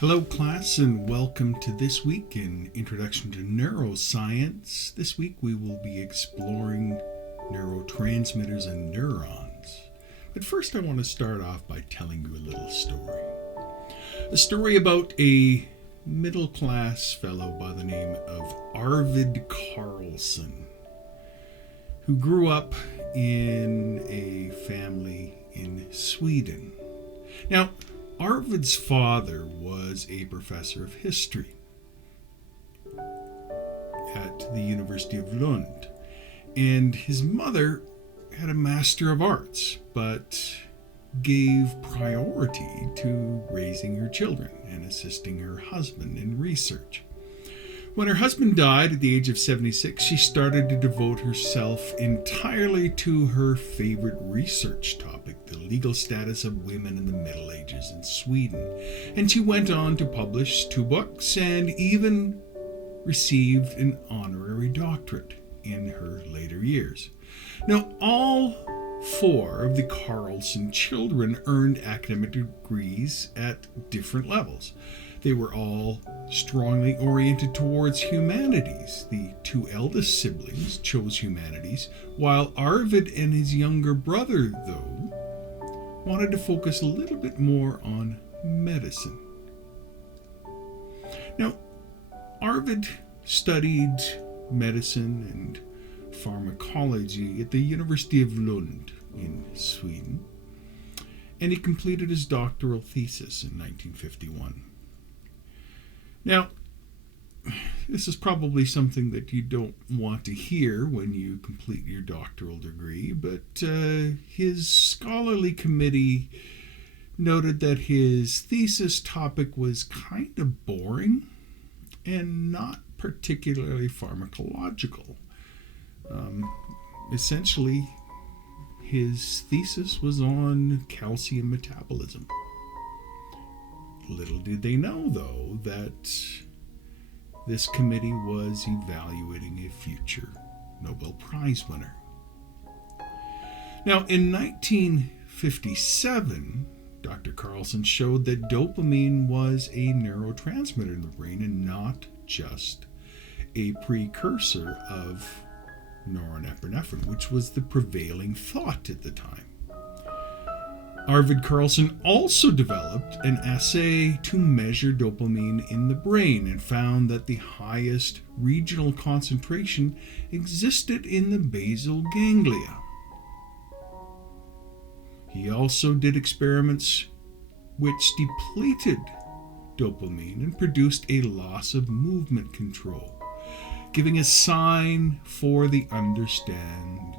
Hello, class, and welcome to This Week in Introduction to Neuroscience. This week we will be exploring neurotransmitters and neurons. But first, I want to start off by telling you a little story. A story about a middle class fellow by the name of Arvid Carlson, who grew up in a family in Sweden. Now, Arvid's father was a professor of history at the University of Lund, and his mother had a Master of Arts, but gave priority to raising her children and assisting her husband in research. When her husband died at the age of 76, she started to devote herself entirely to her favorite research topic, the legal status of women in the Middle Ages in Sweden. And she went on to publish 2 books and even received an honorary doctorate in her later years. Now, all 4 of the Carlson children earned academic degrees at different levels. They were all strongly oriented towards humanities. The 2 eldest siblings chose humanities, while Arvid and his younger brother, though, wanted to focus a little bit more on medicine. Now, Arvid studied medicine and pharmacology at the University of Lund in Sweden, and he completed his doctoral thesis in 1951. Now, this is probably something that you don't want to hear when you complete your doctoral degree, but his scholarly committee noted that his thesis topic was kind of boring and not particularly pharmacological. Essentially, his thesis was on calcium metabolism. Little did they know, though, that this committee was evaluating a future Nobel Prize winner. Now, in 1957, Dr. Carlson showed that dopamine was a neurotransmitter in the brain and not just a precursor of norepinephrine, which was the prevailing thought at the time. Arvid Carlson also developed an assay to measure dopamine in the brain and found that the highest regional concentration existed in the basal ganglia. He also did experiments which depleted dopamine and produced a loss of movement control, giving a sign for the understanding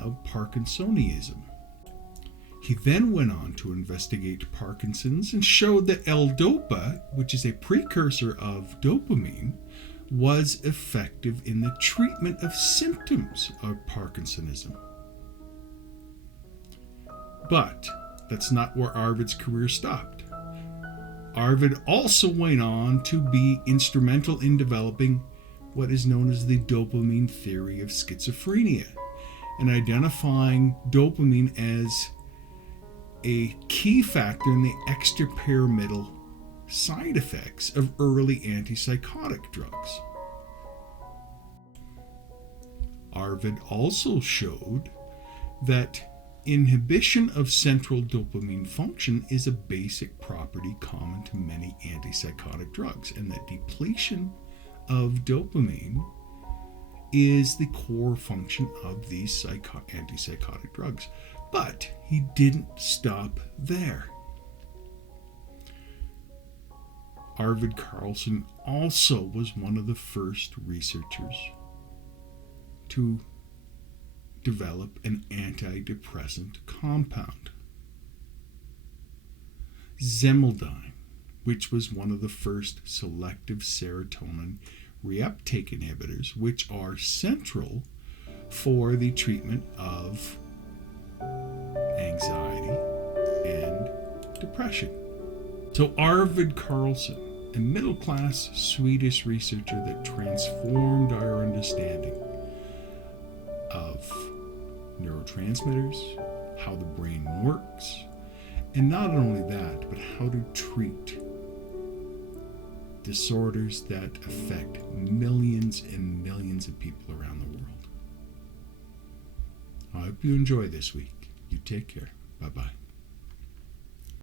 of Parkinsonism. He then went on to investigate Parkinson's and showed that L-Dopa, which is a precursor of dopamine, was effective in the treatment of symptoms of Parkinsonism. But that's not where Arvid's career stopped. Arvid also went on to be instrumental in developing what is known as the dopamine theory of schizophrenia and identifying dopamine as a key factor in the extrapyramidal side effects of early antipsychotic drugs. Arvid also showed that inhibition of central dopamine function is a basic property common to many antipsychotic drugs, and that depletion of dopamine is the core function of these antipsychotic drugs. But he didn't stop there. Arvid Carlson also was one of the first researchers to develop an antidepressant compound, Zemeldine, which was one of the first selective serotonin reuptake inhibitors, which are central for the treatment of anxiety and depression. So Arvid Carlson, a middle-class Swedish researcher that transformed our understanding of neurotransmitters, how the brain works, and not only that, but how to treat disorders that affect millions and millions of people around the world. I hope you enjoy this week. You take care. Bye-bye.